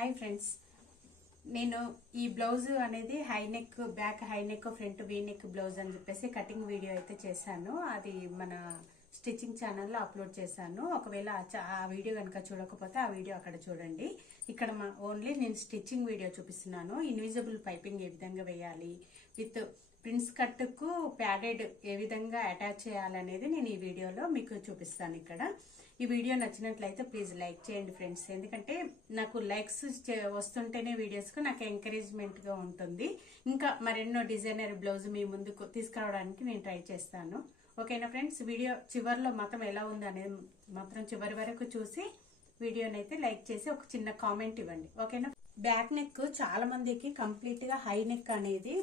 Hi friends, నేను ఈ blouse అనేది high neck, back high neck, front V neck blouse అని చెప్పేసి కటింగ్ వీడియో అయితే చేశాను. అది మన స్టిచ్చింగ్ ఛానల్లో అప్లోడ్ చేశాను. ఒకవేళ ఆ వీడియో కనుక చూడకపోతే ఆ వీడియో అక్కడ చూడండి. ఇక్కడ ఓన్లీ నేను స్టిచ్చింగ్ వీడియో చూపిస్తున్నాను. ఇన్విజిబుల్ పైపింగ్ ఏ విధంగా వేయాలి, విత్ ప్రిన్స్ కట్కు ప్యాడెడ్ ఏ విధంగా అటాచ్ చేయాలనేది నేను ఈ వీడియోలో మీకు చూపిస్తాను. ఇక్కడ ఈ వీడియో నచ్చినట్లయితే ప్లీజ్ లైక్ చేయండి ఫ్రెండ్స్. ఎందుకంటే నాకు లైక్స్ వస్తుంటేనే వీడియోస్కు నాకు ఎంకరేజ్మెంట్గా ఉంటుంది. ఇంకా మరెన్నో డిజైనర్ బ్లౌజ్ మీ ముందుకు తీసుకురావడానికి నేను ట్రై చేస్తాను. ఓకేనా ఫ్రెండ్స్? వీడియో చివరిలో మాత్రం ఎలా ఉంది అనేది మాత్రం చివరి వరకు చూసి వీడియోనైతే లైక్ చేసి ఒక చిన్న కామెంట్ ఇవ్వండి. ఓకేనా? బ్యాక్ నెక్ చాలా మందికి కంప్లీట్గా హై నెక్ అనేది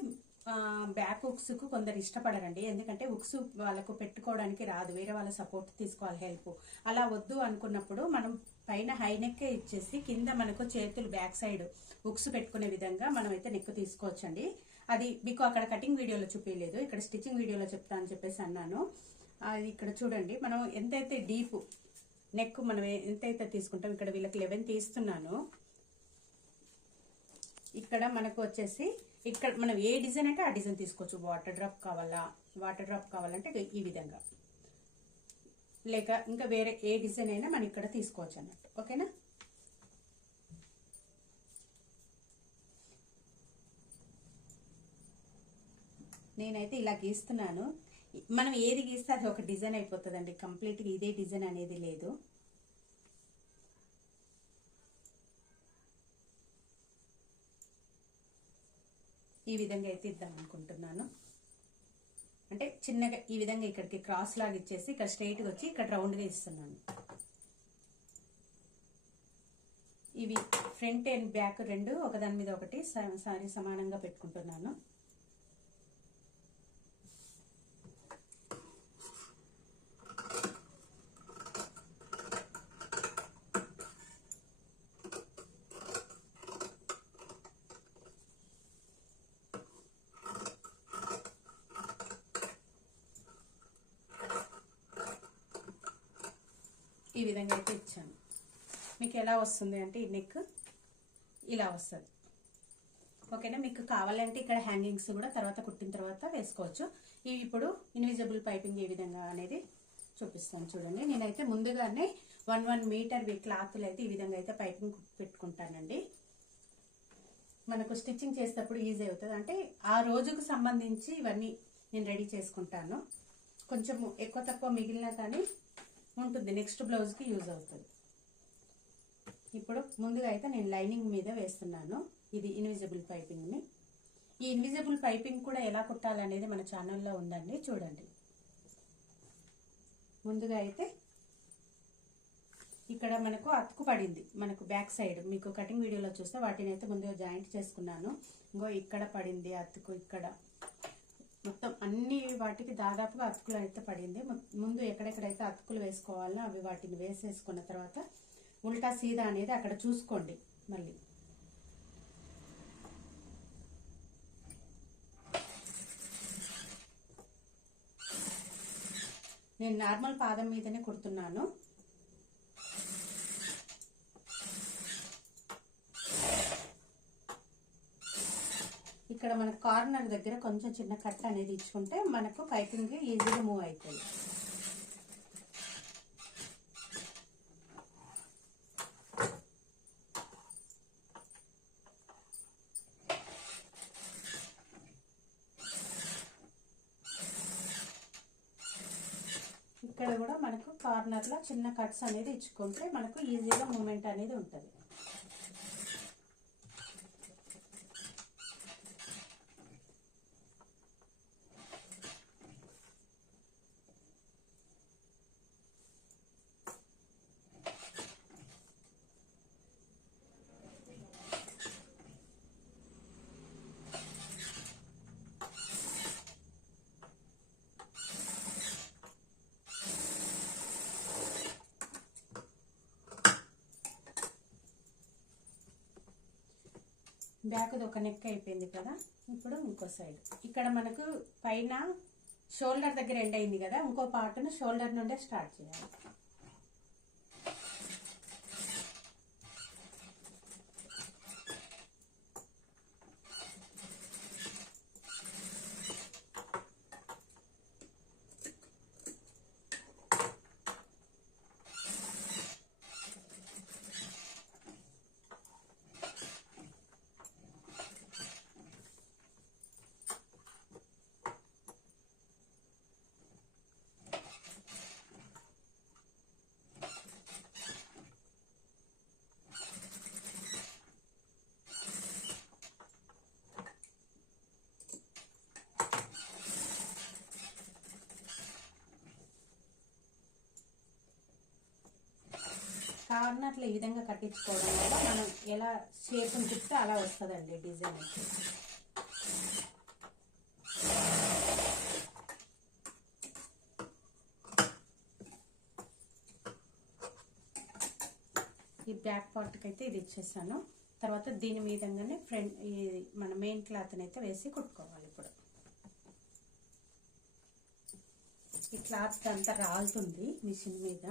బ్యాక్ హుక్స్ కు కొందరు ఇష్టపడరండి. ఎందుకంటే హుక్స్ వాళ్ళకు పెట్టుకోవడానికి రాదు, వేరే వాళ్ళ సపోర్ట్ తీసుకోవాలి, హెల్ప్. అలా వద్దు అనుకున్నప్పుడు మనం పైన హై నెక్ ఇచ్చేసి కింద మనకు చేతులు బ్యాక్ సైడ్ హుక్స్ పెట్టుకునే విధంగా మనం అయితే నెక్ తీసుకోవచ్చండి. అది మీకు అక్కడ కటింగ్ వీడియోలో చూపించలేదు, ఇక్కడ స్టిచ్చింగ్ వీడియోలో చెప్తా అని చెప్పేసి అన్నాను. అది ఇక్కడ చూడండి, మనం ఎంతైతే డీప్ నెక్ మనం ఎంతైతే తీసుకుంటాం, ఇక్కడ వీళ్ళకి 11 తీస్తున్నాను. ఇక్కడ మనకు వచ్చేసి ఇక్కడ మనం ఏ డిజైన్ అంటే ఆ డిజైన్ తీసుకోవచ్చు. వాటర్ డ్రాప్ కావాలంటే ఈ విధంగా, లేక ఇంకా వేరే ఏ డిజైన్ అయినా మనం ఇక్కడ తీసుకోవచ్చు అన్నట్టు. ఓకేనా? నేనైతే ఇలా గీస్తున్నాను. మనం ఏది గీస్తే అది ఒక డిజైన్ అయిపోతుందండి. కంప్లీట్గా ఇదే డిజైన్ అనేది లేదు. ఈ విధంగా అయితే ఇద్దాం అనుకుంటున్నాను. అంటే చిన్నగా ఈ విధంగా ఇక్కడికి క్రాస్ లాగా ఇచ్చేసి ఇక్కడ స్ట్రైట్గా వచ్చి ఇక్కడ రౌండ్గా ఇస్తున్నాను. ఇవి ఫ్రంట్ అండ్ బ్యాక్ రెండు ఒకదాని మీద ఒకటి సమానంగా పెట్టుకుంటున్నాను. ఈ విధంగా అయితే ఇచ్చాను. మీకు ఎలా వస్తుంది అంటే ఈ నెక్ ఇలా వస్తుంది. ఓకేనా? మీకు కావాలంటే ఇక్కడ హ్యాంగింగ్స్ కూడా తర్వాత కుట్టిన తర్వాత వేసుకోవచ్చు. ఇవి ఇప్పుడు ఇన్విజిబుల్ పైపింగ్ ఏ విధంగా అనేది చూపిస్తాను చూడండి. నేనైతే ముందుగానే 1 మీటర్ క్లాత్లు అయితే ఈ విధంగా అయితే పైపింగ్ పెట్టుకుంటానండి. మనకు స్టిచ్చింగ్ చేసేటప్పుడు ఈజీ అవుతుంది. అంటే ఆ రోజుకు సంబంధించి ఇవన్నీ నేను రెడీ చేసుకుంటాను. కొంచెం ఎక్కువ తక్కువ మిగిలిన కానీ ఉంటుంది, నెక్స్ట్ బ్లౌజ్కి యూజ్ అవుతుంది. ఇప్పుడు ముందుగా అయితే నేను లైనింగ్ మీద వేస్తున్నాను ఇది ఇన్విజిబుల్ పైపింగ్ని. ఈ ఇన్విజిబుల్ పైపింగ్ కూడా ఎలా కుట్టాలనేది మన ఛానల్లో ఉందండి, చూడండి. ముందుగా అయితే ఇక్కడ మనకు అతుకు పడింది, మనకు బ్యాక్ సైడ్ మీకు కటింగ్ వీడియోలో చూస్తే వాటిని అయితే ముందుగా జాయింట్ చేసుకున్నాను. ఇంకో ఇక్కడ పడింది అతుకు, ఇక్కడ మొత్తం అన్ని వాటికి దాదాపుగా అతుకులు అయితే పడింది. ముందు ఎక్కడెక్కడైతే అతుకులు వేసుకోవాలో అవి వాటిని వేసేసుకున్న తర్వాత ఉల్టా సీదా అనేది అక్కడ చూసుకోండి. మళ్ళీ నేను నార్మల్ పాదం మీదనే కుడుతున్నాను. ఇక్కడ మన కార్నర్ దగ్గర కొంచెం చిన్న కట్ అనేది ఇచ్చుకుంటే మనకు పైపింగ్ ఈజీగా మూవ్ అవుతుంది. ఇక్కడ కూడా మనకు కార్నర్లో చిన్న కట్స్ అనేది ఇచ్చుకుంటే మనకు ఈజీగా మూమెంట్ అనేది ఉంటుంది. బ్యాక్ ఒక నెక్ అయిపోయింది కదా. ఇప్పుడు ఇంకో సైడ్ ఇక్కడ మనకు పైన షోల్డర్ దగ్గర ఎండ్ అయింది కదా, ఇంకో పార్ట్ను షోల్డర్ నుండే స్టార్ట్ చేయాలి. కార్నర్లో ఈ విధంగా కట్టించుకోవడం వల్ల మనం ఎలా షేప్ని తిప్పితే అలా వస్తుందండి డిజైన్ అయితే. ఈ బ్యాక్ పార్ట్కి అయితే ఇది ఇచ్చేసాను. తర్వాత దీని మీదంగానే ఫ్రంట్ ఈ మన మెయిన్ క్లాత్ని అయితే వేసి కుట్టుకోవాలి. ఇప్పుడు ఈ క్లాత్ అంతా రాలుతుంది మిషన్ మీద.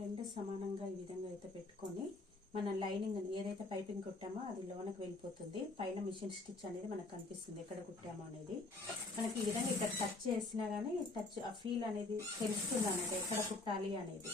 రెండు సమానంగా ఈ విధంగా అయితే పెట్టుకొని మన లైనింగ్ ఏదైతే పైపింగ్ కుట్టామో అది లోనకి వెళ్ళిపోతుంది. పైన మిషన్ స్టిచ్ అనేది మనకు కనిపిస్తుంది ఎక్కడ కుట్టామో అనేది. మనకి ఈ విధంగా ఇక్కడ టచ్ చేసినా కానీ టచ్ ఆ ఫీల్ అనేది తెలుస్తుంది అన్నది ఎక్కడ కుట్టాలి అనేది.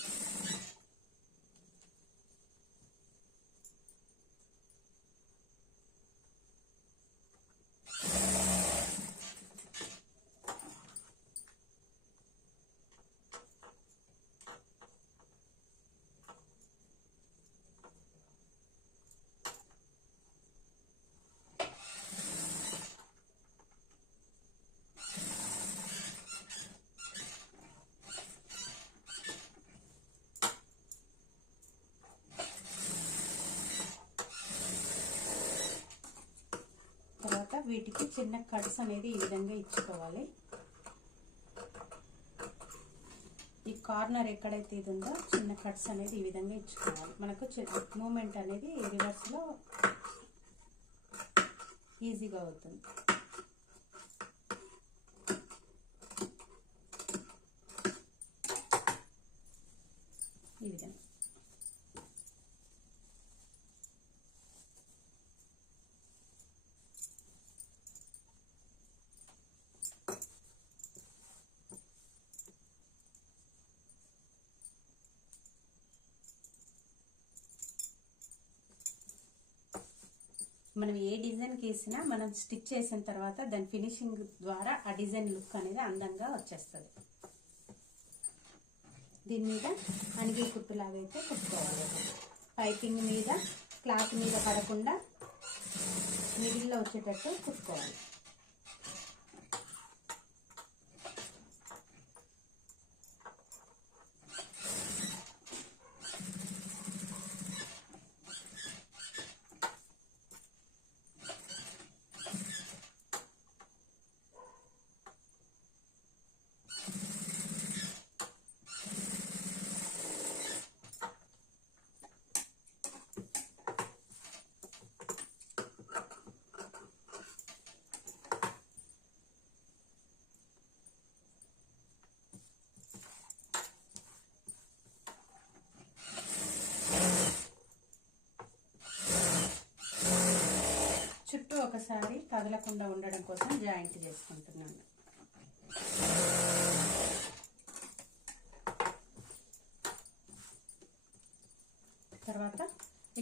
వీటికి చిన్న కట్స్ అనేది ఈ విధంగా ఇచ్చుకోవాలి. ఈ కార్నర్ ఎక్కడైతే ఇది ఉందో చిన్న కట్స్ అనేది ఈ విధంగా ఇచ్చుకోవాలి. మనకు మూమెంట్ అనేది రివర్స్ లో ఈజీగా అవుతుంది. ఈ విధంగా మనం ఏ డిజైన్ వేసినా మనం స్టిచ్ చేసిన తర్వాత దాని ఫినిషింగ్ ద్వారా ఆ డిజైన్ లుక్ అనేది అందంగా వచ్చేస్తుంది. దీని మీద అణిగే కుట్టులాగా అయితే కుట్టుకోవాలి. పైపింగ్ మీద క్లాత్ మీద పడకుండా మిడిల్లో వచ్చేటట్టు కుట్టుకోవాలి. చుట్టూ ఒకసారి కదలకుండా ఉండడం కోసం జాయింట్ చేసుకుంటున్నాను. తర్వాత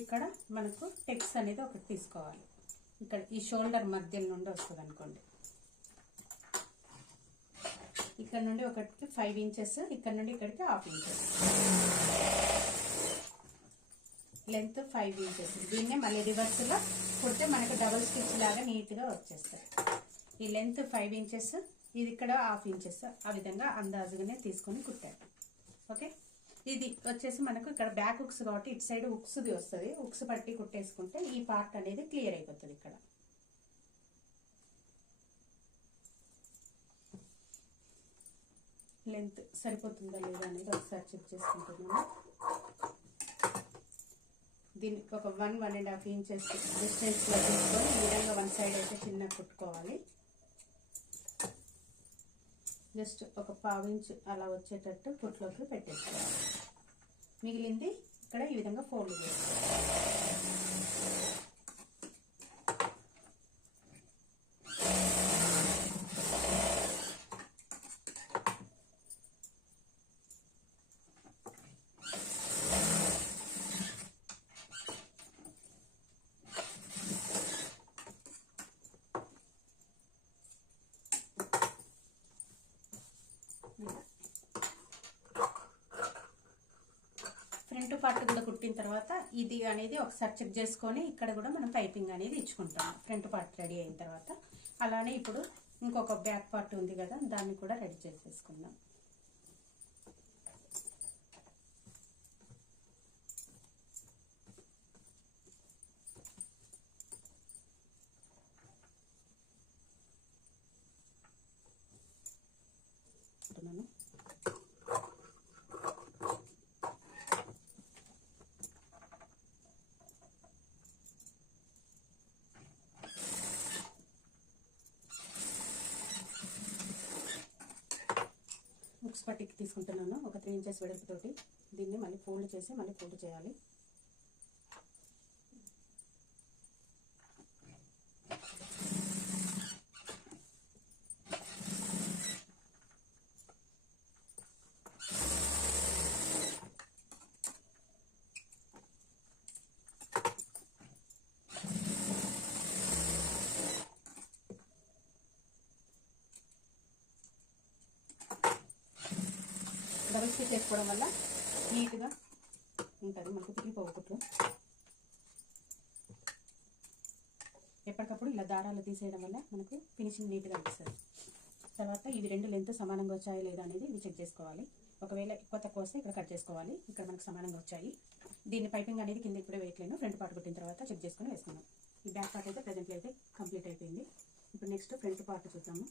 ఇక్కడ మనకు టెక్స్ అనేది ఒకటి తీసుకోవాలి. ఇక్కడ ఈ షోల్డర్ మధ్య నుండి వస్తుంది అనుకోండి. ఇక్కడ నుండి ఒకటికి 5 ఇంచెస్, ఇక్కడ నుండి ఇక్కడికి 1/2 ఇంచెస్ లెంత్ 5 ఇంచెస్. దీన్నే మళ్ళీ రివర్స్ లో కుడితే మనకు డబుల్ స్టిచ్ లాగా నీట్ గా వచ్చేస్తుంది. ఈ లెంత్ 5 ఇంచెస్, ఇది ఇక్కడ 1/2 ఇంచెస్, ఆ విధంగా అందాజుగానే తీసుకొని కుట్టారు. ఓకే, ఇది వచ్చేసి మనకు ఇక్కడ బ్యాక్ హుక్స్ కాబట్టి ఇటు సైడ్ హుక్స్ది వస్తుంది. హుక్స్ పట్టి కుట్టేసుకుంటే ఈ పార్ట్ అనేది క్లియర్ అయిపోతుంది. ఇక్కడ లెంత్ సరిపోతుందా లేదా అనేది ఒకసారి చెక్ చేసుకుంటున్నాను. దీనికి ఒక 1-1.5 ఇంచెస్ డిస్టెన్స్ లో తీసుకొని ఈ విధంగా వన్ సైడ్ అయితే చిన్న కుట్టుకోవాలి. జస్ట్ ఒక 1/2 ఇంచ్ అలా వచ్చేటట్టు కుట్లోకి పెట్టేసుకోవాలి. మిగిలింది ఇక్కడ ఈ విధంగా ఫోల్డ్ చేసుకోవాలి. ఫ్రంట్ పార్ట్ కూడా కుట్టిన తర్వాత ఇది అనేది ఒకసారి చెక్ చేసుకొని ఇక్కడ కూడా మనం పైపింగ్ అనేది ఇచ్చుకుంటాం. ఫ్రంట్ పార్ట్ రెడీ అయిన తర్వాత అలానే ఇప్పుడు ఇంకొక బ్యాక్ పార్ట్ ఉంది కదా, దాన్ని కూడా రెడీ చేసేసుకుందాం. చేసుకుంటున్నాను. ఉక్స్ పట్టికి తీసుకుంటున్నాను. ఒక 3 ఇంచెస్ వెడల్పుతోటి దీన్ని మళ్ళీ ఫోల్డ్ చేసి మళ్ళీ ఫోల్డ్ చేయాలి. డబుల్ స్టిచ్ చేసుకోవడం వల్ల నీట్గా ఉంటుంది, మనకు పిగిలిపోవకుట్లు. ఎప్పటికప్పుడు ఇలా దారాలు తీసేయడం వల్ల మనకు ఫినిషింగ్ నీట్గా అనిపిస్తుంది. తర్వాత ఇవి 2 లెంత్ సమానంగా వచ్చాయి లేదా అనేది ఇవి చెక్ చేసుకోవాలి. ఒకవేళ ఎక్కువ తక్కువ వస్తే ఇక్కడ కట్ చేసుకోవాలి. ఇక్కడ మనకు సమానంగా వచ్చాయి. దీన్ని పైపింగ్ అనేది కింద ఇప్పుడే వేయట్లేను, ఫ్రంట్ పార్ట్ కుట్టిన తర్వాత చెక్ చేసుకుని వేసుకున్నాం. ఈ బ్యాక్ పార్ట్ అయితే ప్రెజెంట్లో అయితే కంప్లీట్ అయిపోయింది. ఇప్పుడు నెక్స్ట్ ఫ్రంట్ పార్ట్ చూద్దాము.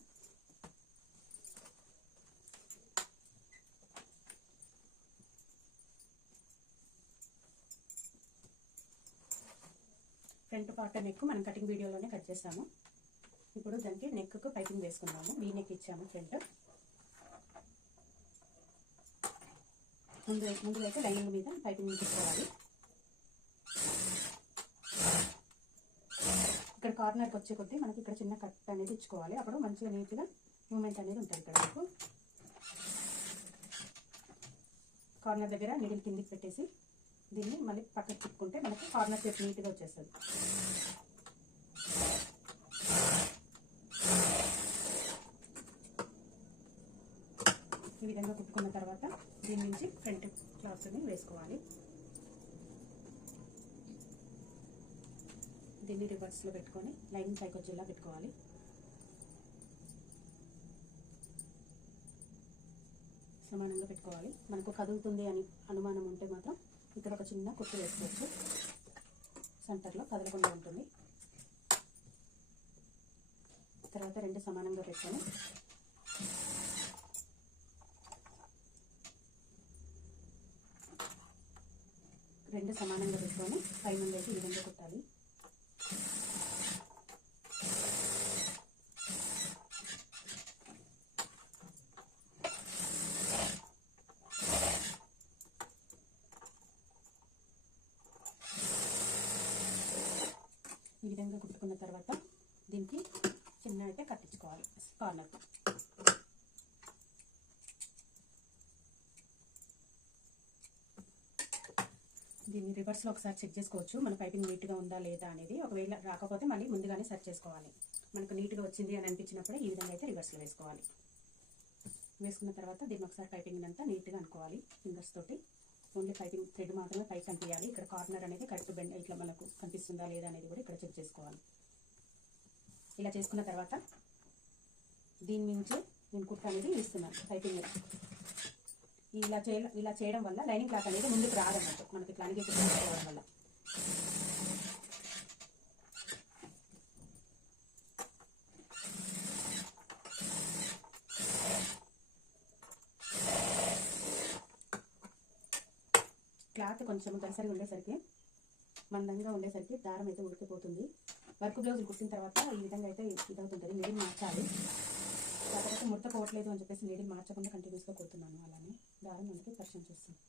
ఫ్రంట్ పార్ట్ నెక్ మనం కటింగ్ వీడియోలోనే కట్ చేస్తాము. ఇప్పుడు దానికి నెక్కు పైపింగ్ వేసుకున్నాము. వీ నెక్ ఇచ్చాము ఫ్రంట్. ముందు అయితే లైనింగ్ మీద పైపింగ్ తీసుకోవాలి. ఇక్కడ కార్నర్కి వచ్చే కొద్దీ మనకి ఇక్కడ చిన్న కట్ అనేది ఇచ్చుకోవాలి. అప్పుడు మంచిగా నీట్గా మూమెంట్ అనేది ఉంటుంది. ఇక్కడ మనకు కార్నర్ దగ్గర నీడిల్ కిందికి పెట్టేసి దీన్ని మళ్ళీ పక్కకి తిప్పుకుంటే మనకి కార్నర్ షేప్ నీట్గా వచ్చేస్తుంది. ఈ విధంగా కుట్టుకున్న తర్వాత దీని నుంచి ఫ్రంట్ క్లాత్ని వేసుకోవాలి. దీన్ని రివర్స్లో పెట్టుకొని లైనింగ్ పైకి వచ్చేలా పెట్టుకోవాలి. సమానంగా పెట్టుకోవాలి. మనకు కదులుతుంది అని అనుమానం ఉంటే మాత్రం ఇక్కడ ఒక చిన్న కుట్టు వేసుకోవచ్చు. సెంటర్లో కదలకుండా ఉంటుంది. తర్వాత 2 సమానంగా పెట్టుకొని పై నుండి అయితే ఈ విధంగా కుట్టాలి. ఈ విధంగా కుట్టుకున్న తర్వాత దీనికి చిన్న అయితే కట్టించుకోవాలి కార్నర్. దీన్ని రివర్స్లో ఒకసారి చెక్ చేసుకోవచ్చు, మన పైపింగ్ నీట్గా ఉందా లేదా అనేది. ఒకవేళ రాకపోతే మళ్ళీ ముందుగానే సెర్చ్ చేసుకోవాలి. మనకు నీట్గా వచ్చింది అని అనిపించినప్పుడే ఈ విధంగా అయితే రివర్స్లో వేసుకోవాలి. వేసుకున్న తర్వాత దీన్ని ఒకసారి పైపింగ్ అంతా నీట్గా అనుకోవాలి. ఫింగర్స్ తోటి ఓన్లీ పైపింగ్ థ్రెడ్ మాత్రమే పైకి కనిపించాలి. ఇక్కడ కార్నర్ అనేది కరెక్ట్ బెండ్ ఇట్లా మనకు కనిపిస్తుందా లేదా అనేది కూడా ఇక్కడ చెక్ చేసుకోవాలి. ఇలా చేసుకున్న తర్వాత దీని నుంచి నేను కుట్ట అనేది ఇస్తున్నాను పైపింగ్. ఇలా చేయడం వల్ల లైనింగ్ క్లాత్ అనేది ముందుకు రాదన్నట్టు, మనకి ఇట్లా అనేది కుట్టుకోవడం వల్ల. క్లాత్ కొంచెం దసరిగా ఉండేసరికి, మందంగా ఉండేసరికి దారం అయితే ఉడికిపోతుంది. వర్క్ బ్లౌజులు కుట్టిన తర్వాత ఈ విధంగా అయితే ఇదవుతుంటుంది. నీడిల్ మార్చాలి. కాకపోతే ముడత పోవట్లేదు అని చెప్పేసి నీడిల్ మార్చకుండా కంటిన్యూస్గా కుడుతున్నాను. అలానే దారం అందుకే పరిచయం చేస్తాను.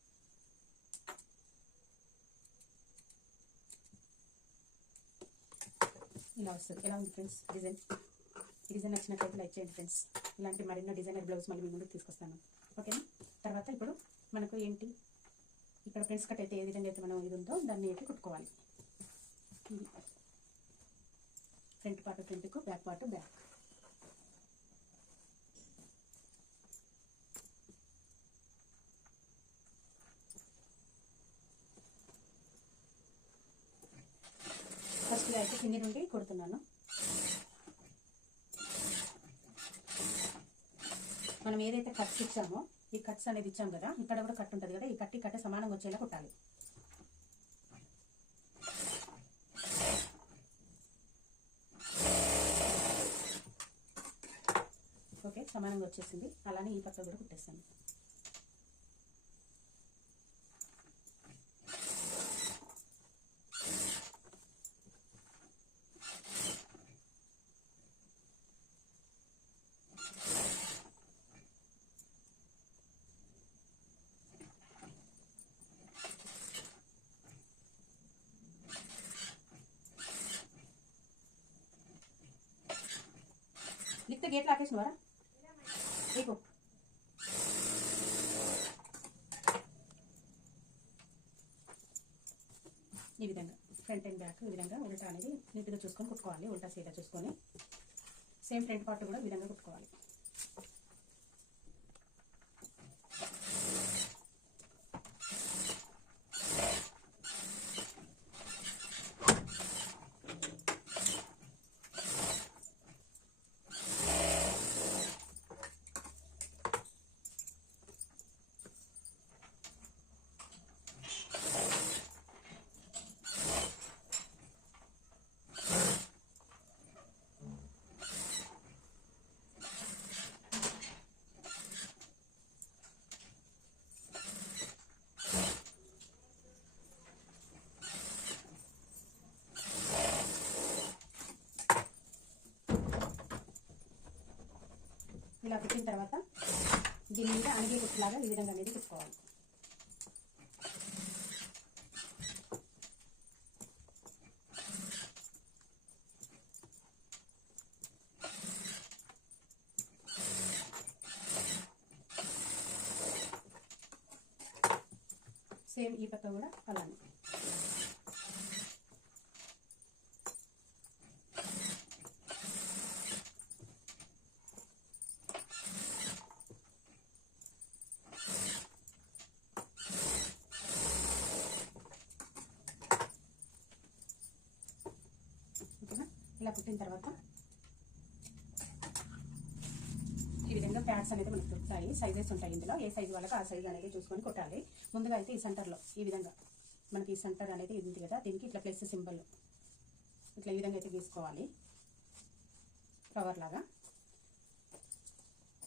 ఇలా వస్తుంది. ఎలా ఉంది ఫ్రెండ్స్ డిజైన్? ఈ డిజైన్ నచ్చినట్లయితే లైక్ చేయండి ఫ్రెండ్స్. ఇలాంటి మరిన్నో డిజైనర్ బ్లౌజ్ మళ్ళీ మీ ముందుకు తీసుకొస్తాను. ఓకేనా? తర్వాత ఇప్పుడు మనకు ఏంటి, ఇక్కడ ఫ్రెండ్స్ కట్ అయితే ఏ విధంగా అయితే మనం ఇది ఉందో దాన్ని అయితే కుట్టుకోవాలి. ఫ్రంట్ పార్ట్ ఫ్రంట్కు, బ్యాక్ పార్ట్ బ్యాక్. ఫస్ట్ అయితే కింది నుండి కుడుతున్నాను. మనం ఏదైతే కట్స్ ఇచ్చామో ఈ కట్స్ అనేది ఇచ్చాం కదా, ఇక్కడ కూడా కట్ ఉంటుంది కదా, ఈ కట్టే సమానంగా వచ్చేలా కుట్టాలి. ఓకే, సమానంగా వచ్చేసింది. అలానే ఈ పక్క కూడా కుట్టేస్తాను. लिखते गेट राकेश नोरा देखो ఈ విధంగా ఫ్రంట్ అండ్ బ్యాక్ ఈ విధంగా ఉల్టా అనేది నీట్గా చూసుకొని కుట్టుకోవాలి. ఉల్టా సీదా చూసుకొని సేమ్ ఫ్రంట్ పార్ట్ కూడా ఈ విధంగా కుట్టుకోవాలి. ఇలా కుట్టిన తర్వాత దీని మీద అణిగే కుట్టులాగా ఈ విధంగా అనేది కుట్టుకోవాలి. సేమ్ ఈ పక్క కూడా అలానే. ఇలా కుట్టిన తర్వాత ఈ విధంగా ప్యాడ్స్ అనేది మనకు దొరుకుతాయి. సైజెస్ ఉంటాయి ఇందులో. ఏ సైజు వాళ్ళకి ఆ సైజు అనేది చూసుకొని కుట్టాలి. ముందుగా అయితే ఈ సెంటర్లో ఈ విధంగా మనకి ఈ సెంటర్ అనేది ఉంది కదా, దీనికి ఇట్లా ప్లస్ సింబల్ ఇట్లా ఈ విధంగా అయితే గీసుకోవాలి. కవర్ లాగా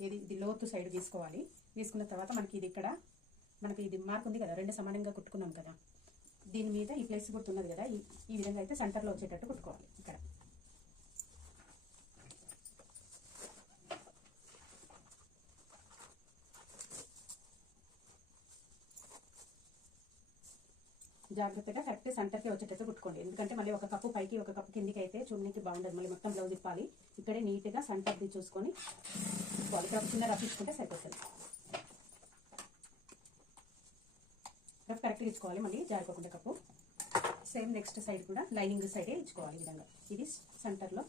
ఇది లోతు సైడ్ గీసుకోవాలి. గీసుకున్న తర్వాత మనకి ఇది ఇక్కడ మనకి ఇది మార్క్ ఉంది కదా, రెండు సమానంగా కుట్టుకున్నాం కదా, దీని మీద ఈ ప్లస్ గుర్తున్నది కదా, ఈ విధంగా అయితే సెంటర్లో వచ్చేటట్టు కుట్టుకోవాలి. ఇక్కడ జాగ్రత్తగా కరెక్ట్ సెంటర్కి వచ్చేటట్టు కుట్టుకోండి. ఎందుకంటే మళ్ళీ ఒక కప్పు పైకి ఒక కప్పు కిందికి అయితే చున్నీకి బాగుండదు. మళ్ళీ మొత్తం బ్లౌజ్ ఇప్పాలి. ఇక్కడే నీట్గా సెంటర్ది చూసుకొని కుట్టుకోవాలి. ఇక్కడ చిన్న రఫ్ ఇచ్చుకుంటే సరిపోతుంది. రఫ్ కరెక్ట్గా ఇచ్చుకోవాలి, మళ్ళీ జారిపోకుండా కప్పు. సేమ్ నెక్స్ట్ సైడ్ కూడా లైనింగ్ సైడే ఇచ్చుకోవాలి. ఈ విధంగా ఇది సెంటర్లో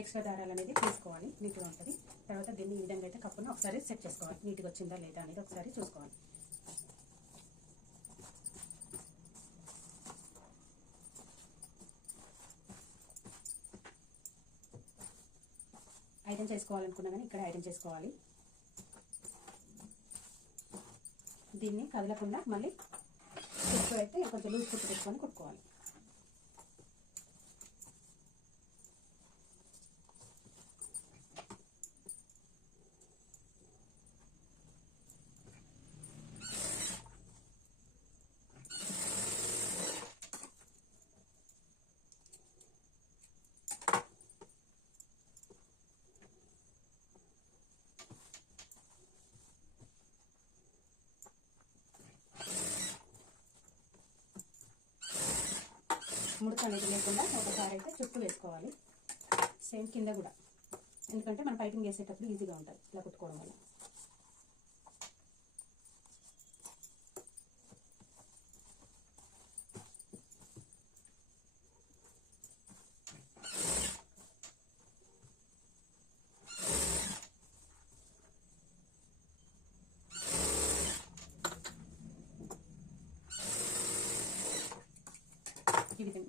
ఎక్స్ట్రా దారాలు అనేది తీసుకోవాలి. నీట్గా ఉంటుంది. తర్వాత దీన్ని ఈ విధంగా అయితే కప్పును ఒకసారి సెట్ చేసుకోవాలి. నీట్గా వచ్చిందా లేదా అనేది ఒకసారి చూసుకోవాలి. ఐరన్ చేసుకోవాలనుకున్నా కానీ ఇక్కడ ఐరన్ చేసుకోవాలి. దీన్ని కదలకుండా మళ్ళీ కుట్టు అయితే కొంచెం లూజ్ కుట్టు పెట్టుకొని కుట్టుకోవాలి. ముడత అనేది లేకుండా ఒకసారి అయితే చుట్టూ వేసుకోవాలి. సేమ్ కింద కూడా, ఎందుకంటే మనం పైపింగ్ వేసేటప్పుడు ఈజీగా ఉంటుంది ఇలా కుట్టుకోవడం వల్ల.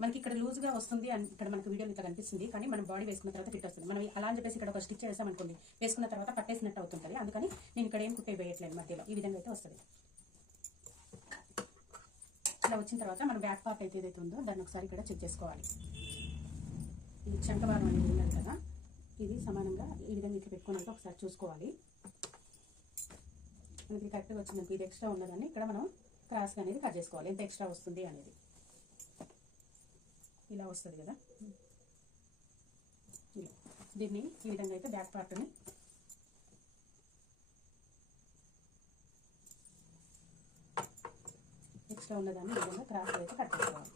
మనకి ఇక్కడ లూజ్ గా వస్తుంది అని ఇక్కడ మనకి వీడియో ఇట్లా కనిపిస్తుంది, కానీ మనం బాడీ వేసుకున్న తర్వాత ఫిట్ వస్తుంది. మనం అలా అని చెప్పేసి ఇక్కడ ఒక స్టిచ్ చేసామనుకోండి, వేసుకున్న తర్వాత పట్టేసినట్టు అవుతుంటుంది. అందుకని నేను ఇక్కడ ఏం కుట్టే వేయట్లేదు, మధ్యలో ఈ విధంగా అయితే వస్తుంది. ఇలా వచ్చిన తర్వాత మన బ్యాక్ పార్ట్ అయితే ఏదైతే ఉందో దాన్ని ఒకసారి ఇక్కడ చెక్ చేసుకోవాలి. ఈ చంకవారం అనేది ఉన్నది కదా, ఇది సమానంగా ఈ విధంగా ఇట్లా పెట్టుకున్నాక ఒకసారి చూసుకోవాలి. మనకి కరెక్ట్గా వచ్చిందంటే ఇది ఎక్స్ట్రా ఉన్నదాన్ని ఇక్కడ మనం క్రాస్గా అనేది కట్ చేసుకోవాలి, ఎంత ఎక్స్ట్రా వస్తుంది అనేది. ఇలా వస్తుంది కదా, ఇలా దీన్ని ఈ విధంగా అయితే బ్యాక్ పార్ట్ని ఎక్స్ట్రా ఉన్నదాన్ని ఈ విధంగా క్రాస్గా అయితే కట్ చేసుకోవాలి.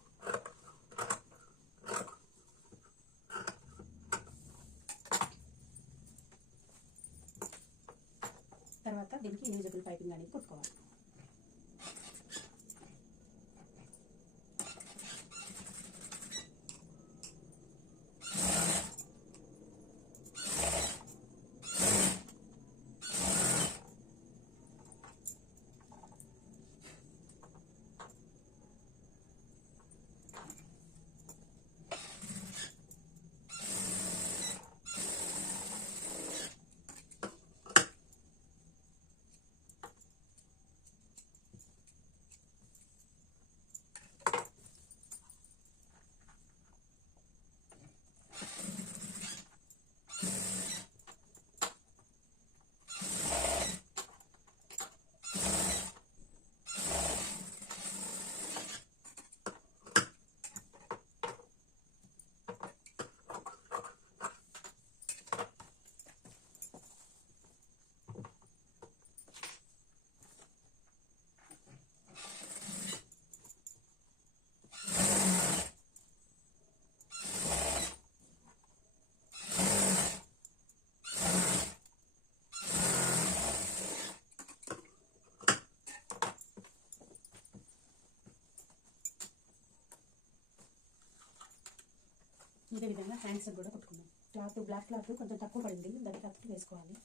తర్వాత దీనికి ఇన్విజిబుల్ పైపింగ్ అనేది కుట్టుకోవాలి. ఇదే విధంగా హ్యాండ్స్ కూడా కుట్టుకున్నాం. క్లాత్ బ్లాక్ క్లాత్ కొంచెం తక్కువ పడింది, దాని క్లాత్ వేసుకోవాలి.